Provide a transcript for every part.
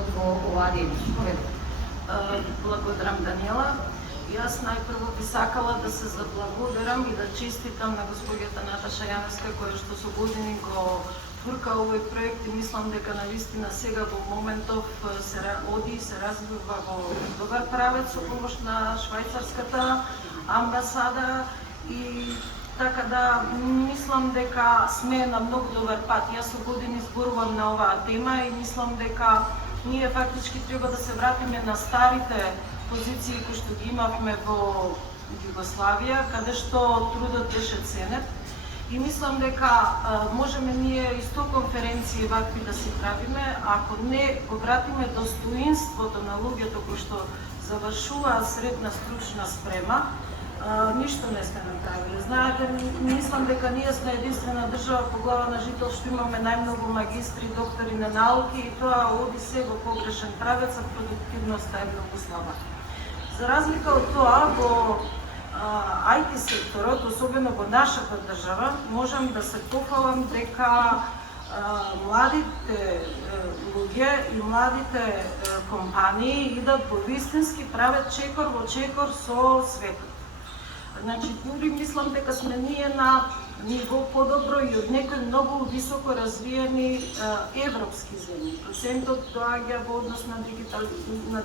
трудот во оваа дейност. Благодарам, Даниела. Јас најпрво би сакала да се заблагодарам и да честитам на госпоѓата Наташа Јаневска, која што со години го турка овој проект и мислам дека навистина сега во моментов се оди и се развива во добар правец со помош на швајцарската амбасада и така да мислам дека сме на многу добар пат. Јас со години зборувам на оваа тема и мислам дека ние фактички треба да се вратиме на старите позиции кои што ги имавме во Југославија, каде што трудот беше ценет. И мислам дека можеме ние исто конференции вакви да си правиме, ако не го вратиме достоинството на луѓето кои што завршуваат средна стручна спрема, ништо не сме направиле. Знаете, мислам дека ние сме единствена држава по глава на жител што имаме најмногу магистри, доктори на науки и тоа оди се во погрешен правец, а продуктивноста е многу слаба. За разлика од тоа, во IT секторот, особено во нашата држава, можам да се пофалам дека младите луѓе и младите компании идат во вистински правят чекор во чекор со светот. Значи, дури мислам дека сме ние на ниво подобро и од некои многу високо развиени европски земји. Процентот доаѓа во однос на на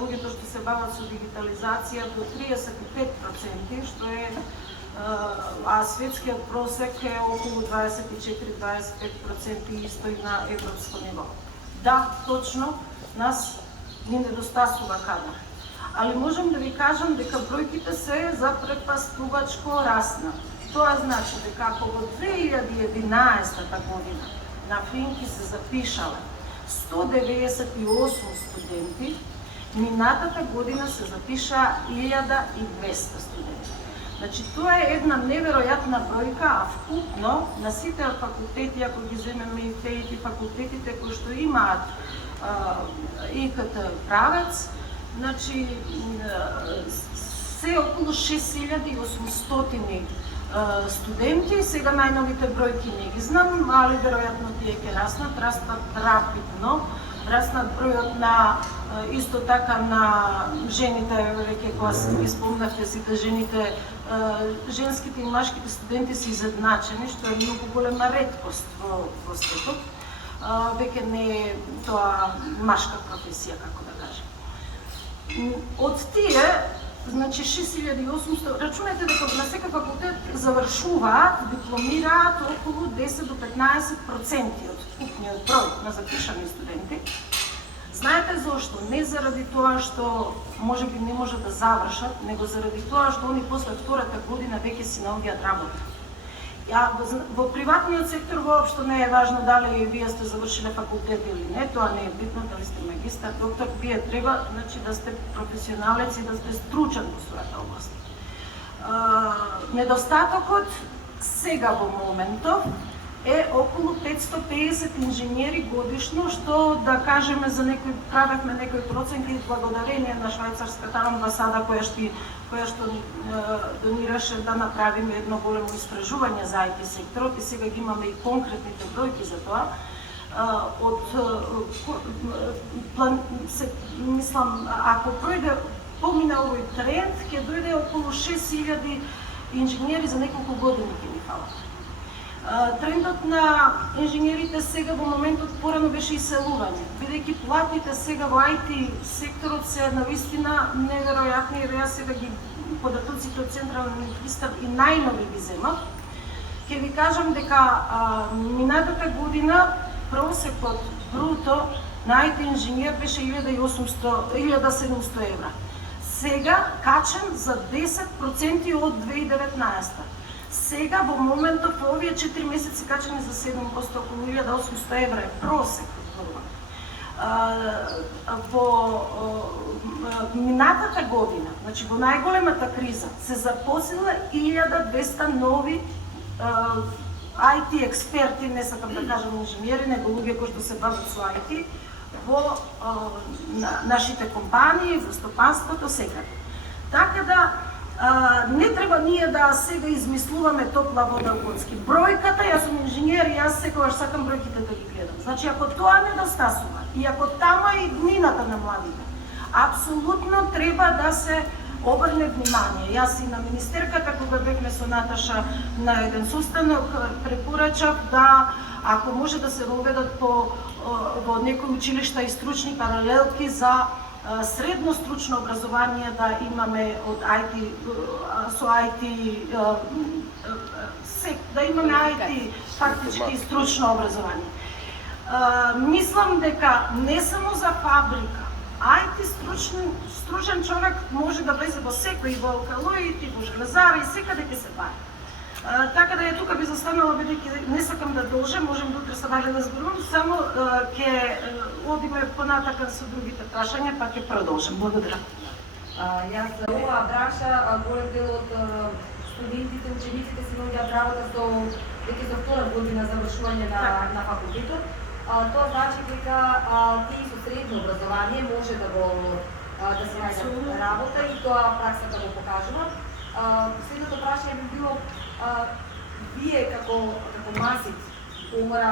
луѓето што се бават со дигитализација до 35%, што е а светскиот просек е околу 24-25% исто и на европско ниво. Да, точно, нас ни недостасува кадар. Али можам да ви кажам дека бројките се запрепастувачко раснат. Тоа значи дека ако во 2011 година на Финки се запишале 198 студенти, минатата година се запиша 1200 студенти. Значи тоа е една неверојатна бројка, а вкупно на сите факултети, ако ги земеме и ТИТ факултетите кои што имаат ИКТ правец, значи се околу 6800 студенти, сега најновите бројки не ги знам, али веројатно тие ќе раснат рапидно, раснат бројот на исто така на жените, веќе кога ги спомнавте сите жените, женските и машките студенти се изедначени, што е многу голема реткост во светот. Веќе не е тоа машка професија, како да кажем. Од тие, значи 6800, рачунајте дека на секој факултет завршуваат, дипломираат околу 10 до 15% од вкупниот број на запишани студенти. Знаете зошто? Не заради тоа што можеби не може да завршат, него заради тоа што они после втората година веќе си наоѓаат работа. Во приватниот сектор воопшто не е важно дали вие сте завршиле факултет или не, тоа не е битно, дали сте магистар, доктор, вие треба значи да сте професионалец и да сте стручен во својата област. Недостатокот сега во моментов е околу 550 инженери годишно, што да кажеме за некои правевме некои проценки благодарение на швајцарската амбасада која што донираше да направиме едно големо истражување за IT секторот и сега ги имаме и конкретните бројки за тоа. Мислам, ако помине овој тренд, ќе дојде околу 6000 инженери за неколку години ќе ни фалат. Трендот на инженерите сега во моментот порано беше иселување, бидејќи платите сега во IT секторот се навистина неверојатни, јас сега ги податоците од Централен регистар и најнови ги земав. Ќе ви кажам дека минатата година просекот бруто на IT инженер беше 1700 евра. Сега качен за 10% од 2019. Сега во моментот по овие 4 месеци качени за 7%, околу 1800 евра е просек. Во минатата година, значи во најголемата криза, се запослиле 1200 нови IT експерти, не сакам да кажам инженери, него луѓе кои што се бават со IT, во нашите компании, во стопанството, секаде. Така да, не треба ние да сега измислуваме топла вода у коцки. Бројката, јас сум инженер и јас секогаш сакам бројките да ги гледам. Значи, ако тоа недостасува и ако тама е иднината на младите, апсолутно треба да се обрне внимание. Јас и на министерката, кога бевме со Наташа на еден состанок, препорачав да, ако може да се воведат во некои училишта и стручни паралелки за средно стручно образование да имаме од IT, со IT, да имаме IT фактички стручно образование. Мислам дека не само за фабрика, IT стручен човек може да влезе во секој, во алкалоид, во железари, секаде ќе се бари. Така да ја тука би застанала, бидејќи не сакам да должам, можем до утре сабајле да зборувам, само ќе одиме понатака со другите прашања, па ќе продолжам. Благодарам. Јас за оваа бранша, голем дел од студентите, учениците си наоѓаат работа со веќе за втора година завршување на факултетот. Тоа значи дека тие со средно образование може да се најдат работа и тоа праксата го покажува. Следното прашање би било, вие како МАСИТ, комора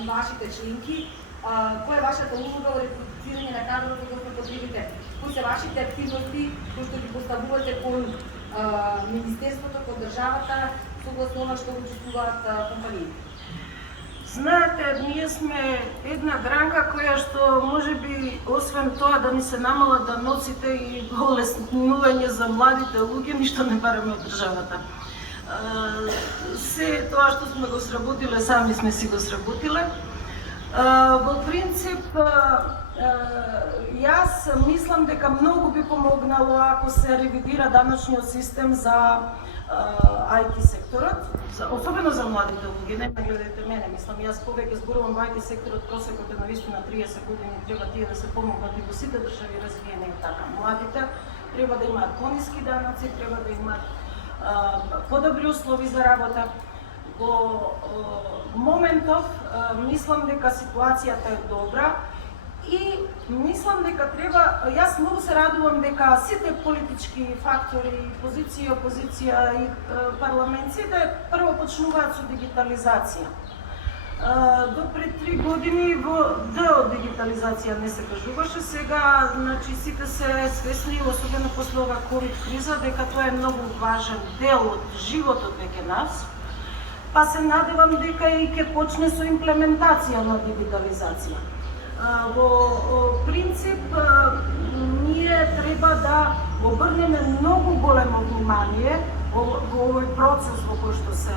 и вашите членки, која е вашата улога во рекрутирање на кадровите кои сме потребите? Кои се вашите активности кои што ги поставувате кон Министерството, кон државата, согласно она што учествуваат компаниите? Знаете, ние сме една гранка која што може би, освен тоа да ни се намала да ноците и олеснување за младите луѓе, ништо не бараме од државата. Се тоа што сме го сработиле, сами сме си го сработиле. Во принцип, јас мислам дека многу би помогнало ако се ревидира даночниот систем за IT секторот, особено за младите луѓе. Не ме гледате мене, мислам, јас повеќе зборувам во IT секторот, просекот е навистина 30 години, треба тие да се помогнат и во сите држави развиени и така. Младите треба да имаат пониски даноци, треба да имаат подобри услови за работа. Во моментов мислам дека ситуацијата е добра и мислам дека треба, јас многу се радувам дека сите политички фактори, позиција, опозиција и парламент, сите прво почнуваат со дигитализација. До пред 3 години во дел дигитализација не се кажуваше, сега значи сите се свесни, особено после ова ковид криза, дека тоа е многу важен дел од животот веќе нас. Па се надевам дека и ќе почне со имплементација на дигитализација. Во принцип, ние треба да обрнеме многу големо внимание во овој процес во кој што се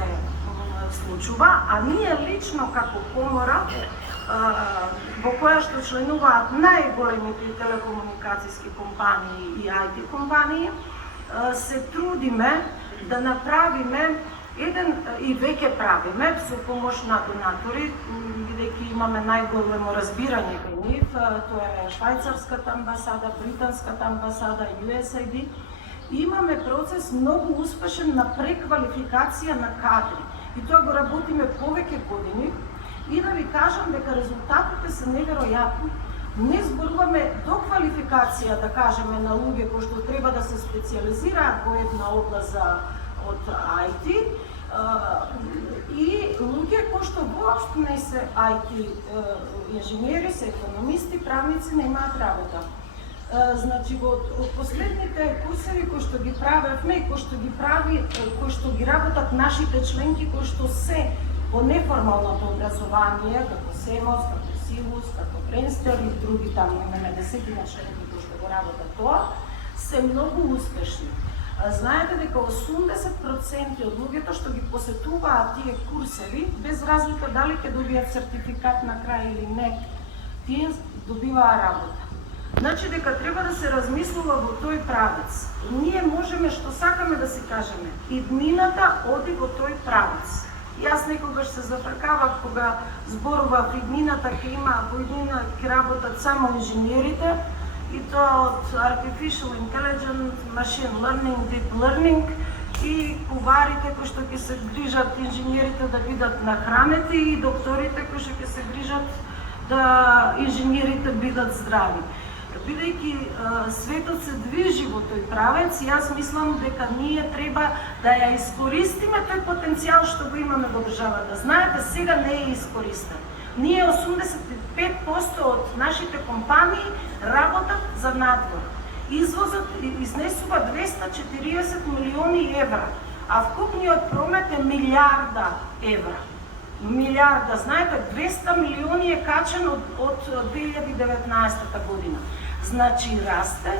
случува, а ние лично како комора, во која што членуваат најголемите телекомуникацијски компании и IT компании, се трудиме да направиме еден, и веќе правиме со помош на донатори, бидејќи имаме најголемо разбирање кај нив, тоа е швајцарската амбасада, британската амбасада, USAID. Имаме процес многу успешен на преквалификација на кадри. И тоа го работиме повеќе години и да ви кажам дека резултатите се неверојатни. Не зборуваме до квалификација, да кажеме, на луѓе кои што треба да се специализираат во една област од IT и луѓе кои што воопшто не се IT инженери, се економисти, правници, немаат работа. Значи, од последните курсеви кои што ги правевме и кои што ги работат нашите членки, кои што се во неформалното образование, како СЕМОС, како СИЛУС, како Бренстер и други таму, имаме десетина членки кои што го работат тоа, се многу успешни. Знаете дека 80% од луѓето што ги посетуваат тие курсеви, без разлика дали ќе добијат сертификат на крај или не, тие добиваа работа. Значи дека треба да се размислува во тој правец. Ние можеме што сакаме да си кажеме. Иднината оди во тој правец. Јас некогаш се зафркавав кога зборував иднината ќе има, во иднина ќе работат само инженерите, и тоа од Artificial Intelligence, Machine Learning, Deep Learning и куварите кои што ќе се грижат инженерите да бидат нахранети и докторите кои што ќе се грижат да инженерите бидат здрави. Бидејќи светот се движи во тој правец, јас мислам дека ние треба да ја искористиме тој потенцијал што го имаме во државата. Знаете, сега не е искористен. Ние 85% од нашите компании работат за надвор. Извозот изнесува 240 милиони евра, а вкупниот промет е милиарда евра. Милиарда, знаете, 200 милиони е качен од 2019 година. Значи расте,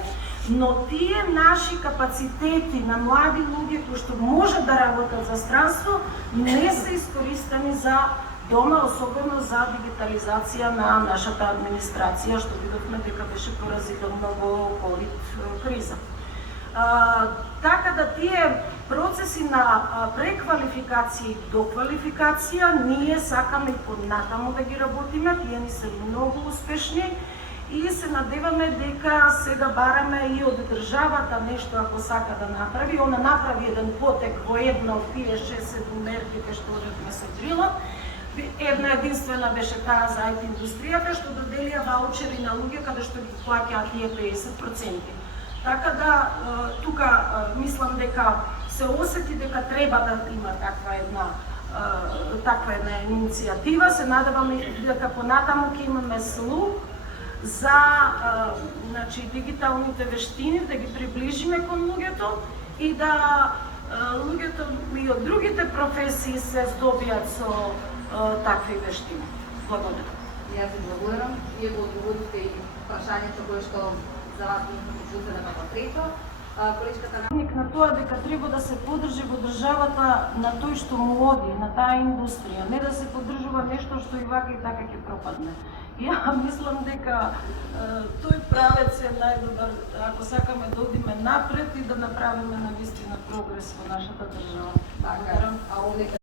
но тие наши капацитети на млади луѓе кои што можат да работат за странство не се искористени за дома, особено за дигитализација на нашата администрација, што видовме дека беше поразително во ковид криза. Така да тие процеси на преквалификација и доквалификација ние сакаме и понатаму да ги работиме, тие ни се многу успешни и се надеваме дека сега бараме и од државата нешто ако сака да направи. Она направи еден потек во една од тие 6-7 мерките што одевме со Брилот. Една единствена беше таа за IT индустријата што доделија ваучери на луѓе каде што ги плаќаат тие 50%. Така да тука мислам дека се осети дека треба да има таква една иницијатива. Се надеваме дека понатаму ќе имаме слух за дигиталните вештини, да ги приближиме кон луѓето и да луѓето и од другите професии се здобијат со такви вештини. Благодарам. Јас ви благодарам. Вие го одговорите и прашањето кое што за вас го на трето. Количката на тоа дека треба да се поддржи во државата на тој што му оди, на таа индустрија, не да се поддржува нешто што и вака и така ќе пропадне. Ја мислам дека тој правец е најдобар ако сакаме да одиме напред и да направиме навистина прогрес во нашата држава. Така,